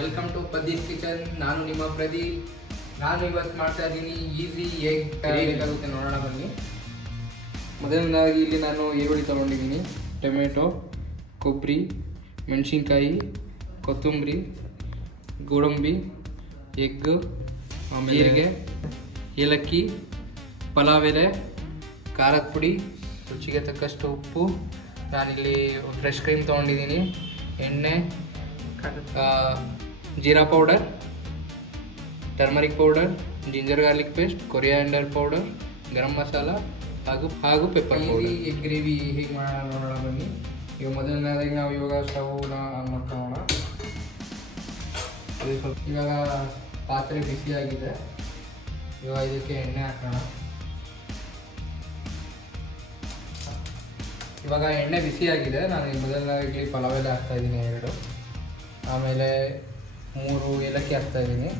Welcome to ಪದ್ದೀಸ್ kitchen. ನಾನು ನಿಮ್ಮ ಪ್ರದೀಪ್. ನಾನು ಇವತ್ತು ಮಾಡ್ತಾ ಇದ್ದೀನಿ ಈಸಿ ಎಗ್ ಹೇಗಾಗುತ್ತೆ ನೋಡೋಣ ಬನ್ನಿ. ಮೊದಲನೇದಾಗಿ ಇಲ್ಲಿ ನಾನು ಈರುಳ್ಳಿ ತೊಗೊಂಡಿದ್ದೀನಿ, ಟೊಮೆಟೊ, ಕೊಬ್ಬರಿ, ಮೆಣಸಿನ್ಕಾಯಿ, ಕೊತ್ತಂಬರಿ, ಗೋಡಂಬಿ, ಎಗ್, ಜೀರಿಗೆ, ಏಲಕ್ಕಿ, ಪಲಾವ್ ಎಲೆ, ಖಾರದ ಪುಡಿ, ರುಚಿಗೆ ತಕ್ಕಷ್ಟು ಉಪ್ಪು. ನಾನಿಲ್ಲಿ ಫ್ರೆಶ್ ಕ್ರೀಮ್ ತೊಗೊಂಡಿದ್ದೀನಿ, ಎಣ್ಣೆ, jeera powder, turmeric powder, ginger garlic paste, coriander powder, garam masala ಹಾಗೂ ಪೆಪ್ಪರ್ ಪೌಡರ್. ಎಗ್ ಗ್ರೇವಿ ಹೇಗೆ ಮಾಡೋಣ ನೋಡೋಣ ಬನ್ನಿ. ಇವಾಗ ಮೊದಲನೇದಾಗಿ ನಾವು ಇವಾಗ ಸ್ಟವ್ನ ಆನ್ ಮಾಡ್ಕೊಳ್ಳೋಣ. ಇದು ಸ್ವಲ್ಪ ಇವಾಗ ಪಾತ್ರೆ ಬಿಸಿಯಾಗಿದೆ. ಇವಾಗ ಇದಕ್ಕೆ ಎಣ್ಣೆ ಹಾಕೋಣ. ಇವಾಗ ಎಣ್ಣೆ ಬಿಸಿಯಾಗಿದೆ. ನಾನು ಮೊದಲನೇದಾಗಿ ಪಲಾವ್ ಎಲೆ ಹಾಕ್ತಾಯಿದ್ದೀನಿ 2, ಆಮೇಲೆ 3 ಏಲಕ್ಕಿ ಹಾಕ್ತಾಯಿದ್ದೀನಿ,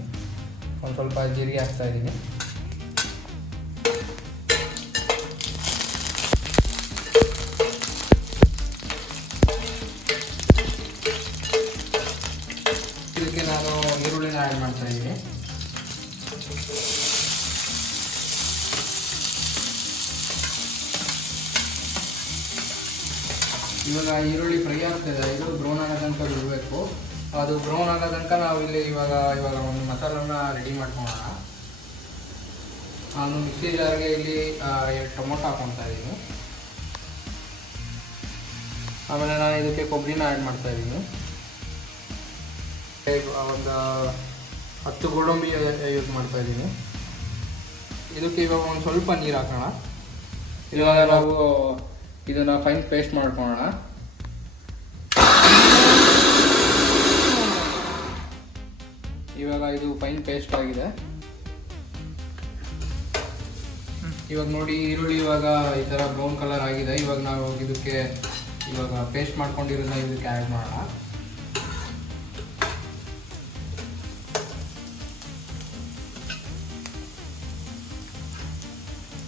ಒಂದು ಸ್ವಲ್ಪ ಜೀರಿಗೆ ಹಾಕ್ತಾಯಿದ್ದೀನಿ. ಇದಕ್ಕೆ ನಾನು ಈರುಳ್ಳಿನ ಆ್ಯಡ್ ಮಾಡ್ತಾಯಿದ್ದೀನಿ. ಇವಾಗ ಈರುಳ್ಳಿ ಫ್ರೈ ಆಗ್ತಿದೆ, ಇದು ಬ್ರೌನ್ ಆಗೋ ತನಕ ಬಿಡಬೇಕು. ಅದು ಬ್ರೌನ್ ಆಗೋ ತನಕ ನಾವು ಇಲ್ಲಿ ಇವಾಗ ಒಂದು ಮಸಾಲನ್ನ ರೆಡಿ ಮಾಡ್ಕೊಳ್ಳೋಣ. ನಾನು ಮಿಕ್ಸಿ ಜಾರ್ಗೆ ಇಲ್ಲಿ 2 ಟೊಮೊಟೊ ಹಾಕ್ಕೊತಾ ಇದ್ದೀನಿ. ಆಮೇಲೆ ನಾನು ಇದಕ್ಕೆ ಕೊಬ್ಬರಿನ ಆ್ಯಡ್ ಮಾಡ್ತಾ ಇದ್ದೀನಿ. ಒಂದು 10 ಗೋಡಂಬಿ ಯೂಸ್ ಮಾಡ್ತಾ ಇದ್ದೀನಿ. ಇದಕ್ಕೆ ಇವಾಗ ಒಂದು ಸ್ವಲ್ಪ ನೀರು ಹಾಕೋಣ. ಇವಾಗ ನಾವು ಇದನ್ನು ಫೈನ್ ಪೇಸ್ಟ್ ಮಾಡ್ಕೊಳ್ಳೋಣ. ಇವಾಗ ಇದು ಫೈನ್ ಪೇಸ್ಟ್ ಆಗಿದೆ. ಇವಾಗ ನೋಡಿ, ಈರುಳ್ಳಿ ಇವಾಗ ಈ ಥರ ಬ್ರೌನ್ ಕಲರ್ ಆಗಿದೆ. ಇವಾಗ ನಾವು ಇದಕ್ಕೆ ಇವಾಗ ಪೇಸ್ಟ್ ಮಾಡ್ಕೊಂಡಿರೋದನ್ನ ಇದಕ್ಕೆ ಆ್ಯಡ್ ಮಾಡೋಣ.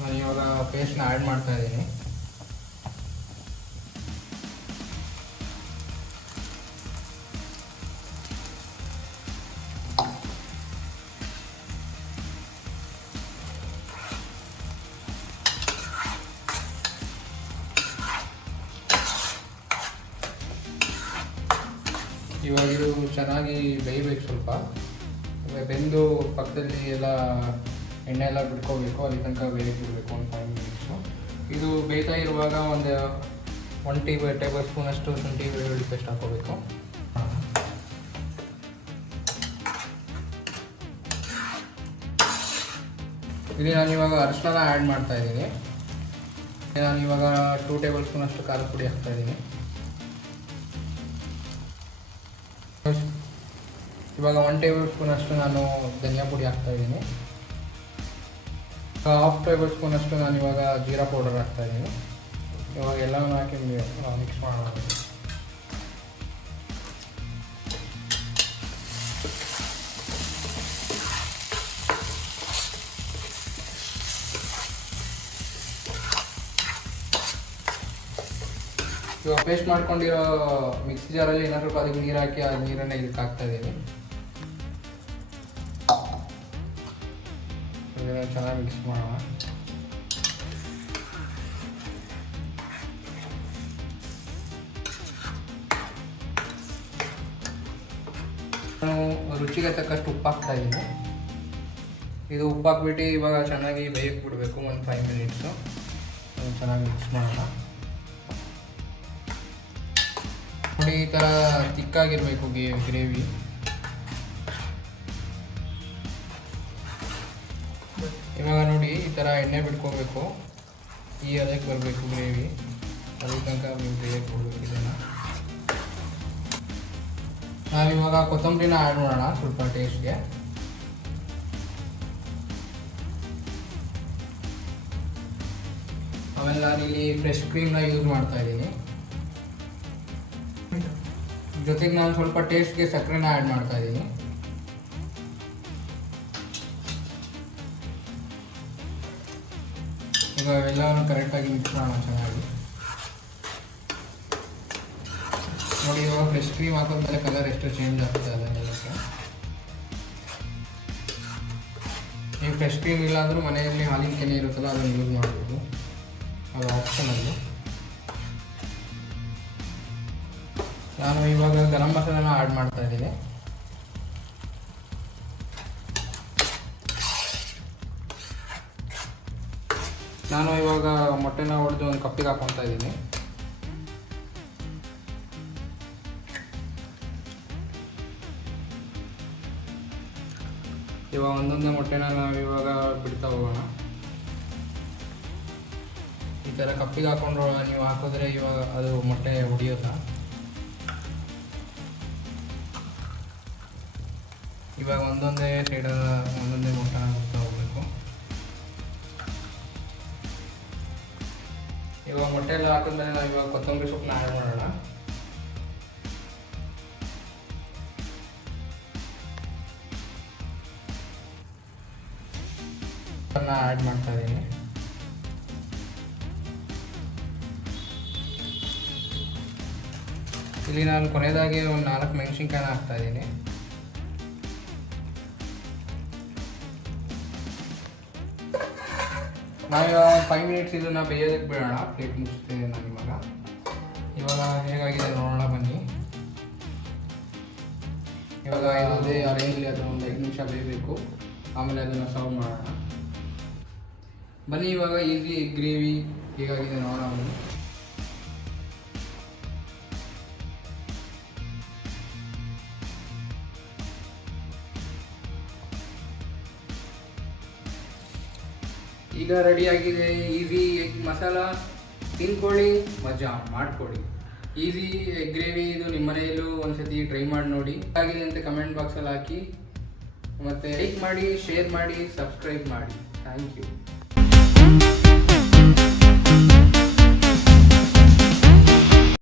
ನಾನು ಇವಾಗ ಪೇಸ್ಟ್ನ ಆ್ಯಡ್ ಮಾಡ್ತಾ ಇದ್ದೀನಿ. ಇವಾಗ ಇದು ಚೆನ್ನಾಗಿ ಬೇಯಬೇಕು. ಸ್ವಲ್ಪ ಬೆಂದು ಪಕ್ಕದಲ್ಲಿ ಎಲ್ಲ ಎಣ್ಣೆ ಎಲ್ಲ ಬಿಡ್ಕೋಬೇಕು. ಅಲ್ಲಿ ತನಕ ಬೇಯಕ್ಕೆ ಬಿಡಬೇಕು ಒಂದು 5 ಮಿನಿಟ್ಸು. ಇದು ಬೇಯ್ತಾ ಇರುವಾಗ ಒಂದು 1 ಟೇಬಲ್ ಸ್ಪೂನಷ್ಟು ಶುಂಠಿ ಬೆಳ್ಳುಳ್ಳಿ ಪೇಸ್ಟ್ ಹಾಕೋಬೇಕು. ಇಲ್ಲಿ ನಾನು ಇವಾಗ ಅರಿಶಿನ ಆ್ಯಡ್ ಮಾಡ್ತಾ ಇದ್ದೀನಿ. ನಾನು ಇವಾಗ 2 ಟೇಬಲ್ ಸ್ಪೂನಷ್ಟು ಖಾರದ ಪುಡಿ ಹಾಕ್ತಾ ಇದ್ದೀನಿ. ಇವಾಗ 1 ಟೇಬಲ್ ಸ್ಪೂನಷ್ಟು ನಾನು ಧನಿಯಾ ಪುಡಿ ಹಾಕ್ತಾ ಇದ್ದೀನಿ. 1/2 ಟೇಬಲ್ ಸ್ಪೂನಷ್ಟು ನಾನು ಇವಾಗ ಜೀರಾ ಪೌಡರ್ ಹಾಕ್ತಾ ಇದ್ದೀನಿ. ಇವಾಗ ಎಲ್ಲನೂ ಹಾಕಿ ಮಿಕ್ಸ್ ಮಾಡೋಣ. ಇವಾಗ ಪೇಸ್ಟ್ ಮಾಡ್ಕೊಂಡಿರೋ ಮಿಕ್ಸಿ ಜಾರಲ್ಲಿ ಏನಾದ್ರು ಸ್ವಲ್ಪ ಅದಕ್ಕೆ ನೀರು ಹಾಕಿ ಆ ನೀರನ್ನು ಇದಕ್ಕೆ ಹಾಕ್ತಾ ಇದ್ದೀನಿ. ಇದನ್ನು ಚೆನ್ನಾಗಿ ಮಿಕ್ಸ್ ಮಾಡೋಣ. ನಾನು ರುಚಿಗೆ ತಕ್ಕಷ್ಟು ಉಪ್ಪು ಹಾಕ್ತಾ ಇದ್ದೀನಿ. ಇದು ಉಪ್ಪು ಹಾಕ್ಬಿಟ್ಟು ಇವಾಗ ಚೆನ್ನಾಗಿ ಬೇಯಕ್ಕೆ ಬಿಡಬೇಕು ಒಂದು 5 ಮಿನಿಟ್ಸು. ಚೆನ್ನಾಗಿ ಮಿಕ್ಸ್ ಮಾಡೋಣ. ನೋಡಿ, ಈ ಥರ ತಿಕ್ಕಾಗಿರಬೇಕು ಗ್ರೇವಿ. ಇವಾಗ ನೋಡಿ, ಈ ಥರ ಎಣ್ಣೆ ಬಿಟ್ಕೋಬೇಕು. ಈ ಅದಕ್ಕೆ ಬರಬೇಕು ಗ್ರೇವಿ. ಅದಕ್ಕೆ ತನಕ ನೀವು ಬೇಯಕ್ಕೆ ಬಿಡಬೇಕು. ಇದನ್ನು ನಾವಿವಾಗ ಕೊತ್ತಂಬರಿನ ಆ್ಯಡ್ ಮಾಡೋಣ ಸ್ವಲ್ಪ ಟೇಸ್ಟ್ಗೆ. ಆಮೇಲೆ ನಾನಿಲ್ಲಿ ಫ್ರೆಶ್ ಕ್ರೀಮ್ನ ಯೂಸ್ ಮಾಡ್ತಾ ಇದ್ದೀನಿ. ಜೊತೆಗೆ ನಾನು ಸ್ವಲ್ಪ ಟೇಸ್ಟ್ಗೆ ಸಕ್ಕರೆನ ಆ್ಯಡ್ ಮಾಡ್ತಾ ಇದ್ದೀನಿ. ಈಗ ಎಲ್ಲವನ್ನು ಕರೆಕ್ಟಾಗಿ ಮಿಕ್ಸ್ ಮಾಡೋಣ ಚೆನ್ನಾಗಿ. ನೋಡಿ, ಇವಾಗ ಫ್ರೆಶ್ ಕ್ರೀಮ್ ಹಾಕೋದ್ಮೇಲೆ ಕಲರ್ ಎಷ್ಟು ಚೇಂಜ್ ಆಗ್ತಾ ಇದೆ. ಫ್ರೆಶ್ ಕ್ರೀಮ್ ಇಲ್ಲ ಅಂದರೂ ಮನೆಯಲ್ಲಿ ಹಾಲಿನ ಕೆನೆ ಇರುತ್ತಲ್ಲ ಅದನ್ನು ಯೂಸ್ ಮಾಡ್ಬೋದು, ಅದು ಆಪ್ಷನಲ್ಲು. ನಾನು ಇವಾಗ ಗರಂ ಮಸಾಲಾನ ಆ್ಯಡ್ ಮಾಡ್ತಾ ಇದ್ದೀನಿ. ನಾನು ಇವಾಗ ಮೊಟ್ಟೆನ ಹೊಡೆದು ಒಂದು ಕಪ್ಪಿಗೆ ಹಾಕ್ಕೊತಾ ಇದ್ದೀನಿ. ಇವಾಗ ಒಂದೊಂದೇ ಮೊಟ್ಟೆನ ನಾವು ಇವಾಗ ಬಿಡ್ತಾ ಹೋಗೋಣ. ಈ ಥರ ಕಪ್ಪಿಗೆ ಹಾಕ್ಕೊಂಡು ನೀವು ಹಾಕಿದ್ರೆ ಇವಾಗ ಅದು ಮೊಟ್ಟೆ ಹೊಡಿಯೋಲ್ಲ. ಇವಾಗ ಒಂದೊಂದೇ ಸೈಡ ಒಂದೊಂದೇ ಮೊಟ್ಟೆನ ಬಿಡ್ತಾ ಹೋಗ್ಬೇಕು. ಇವಾಗ ಮೊಟ್ಟೆ ಎಲ್ಲ ಹಾಕಿದ್ಮೇಲೆ ನಾವು ಇವಾಗ ಕೊತ್ತಂಬರಿ ಸೊಪ್ಪನ್ನ ಆ್ಯಡ್ ಮಾಡೋಣ. ಆ್ಯಡ್ ಮಾಡ್ತಾ ಇದ್ದೀನಿ. ಇಲ್ಲಿ ನಾನು ಕೊನೆಯದಾಗಿ ಒಂದು 4 ಮೆಣಸಿನ್ಕಾಯಿನ ಹಾಕ್ತಾ ಇದ್ದೀನಿ. ನಾವಿವಾಗ 5 ಮಿನಿಟ್ಸ್ ಇದನ್ನು ಬೇಯೋದಕ್ಕೆ ಬಿಡೋಣ. ಪ್ಲೇಟ್ ಮುಗಿಸ್ತೀನಿ ನಾನು ಇವಾಗ ಹೇಗಾಗಿದೆ ನೋಡೋಣ ಬನ್ನಿ. ಇವಾಗ ಅದೇ ಅರೇಂಜಲ್ಲಿ ಅದನ್ನು ಒಂದು 5 ನಿಮಿಷ ಬೇಯಬೇಕು, ಆಮೇಲೆ ಅದನ್ನು ಸರ್ವ್ ಮಾಡೋಣ. ಬನ್ನಿ ಇವಾಗ ಈಸಿ ಎಗ್ ಗ್ರೇವಿ ಹೇಗಾಗಿದೆ ನೋಡೋಣ ಬನ್ನಿ. ಈಗ ರೆಡಿಯಾಗಿದೆ ಈಸಿ ಎಗ್ ಮಸಾಲ. ತಿನ್ಕೊಳ್ಳಿ, ಮಜಾ ಮಾಡ್ಕೊಳ್ಳಿ. ಈಸಿ ಎಗ್ ಗ್ರೇವಿ ಇದು ನಿಮ್ಮ ಮನೆಯಲ್ಲೂ ಒಂದ್ಸತಿ ಟ್ರೈ ಮಾಡಿ ನೋಡಿ. ಆಗಿದೆ ಅಂತ ಕಮೆಂಟ್ ಬಾಕ್ಸಲ್ಲಿ ಹಾಕಿ, ಮತ್ತು ಲೈಕ್ ಮಾಡಿ, ಶೇರ್ ಮಾಡಿ, ಸಬ್ಸ್ಕ್ರೈಬ್ ಮಾಡಿ. Thank you.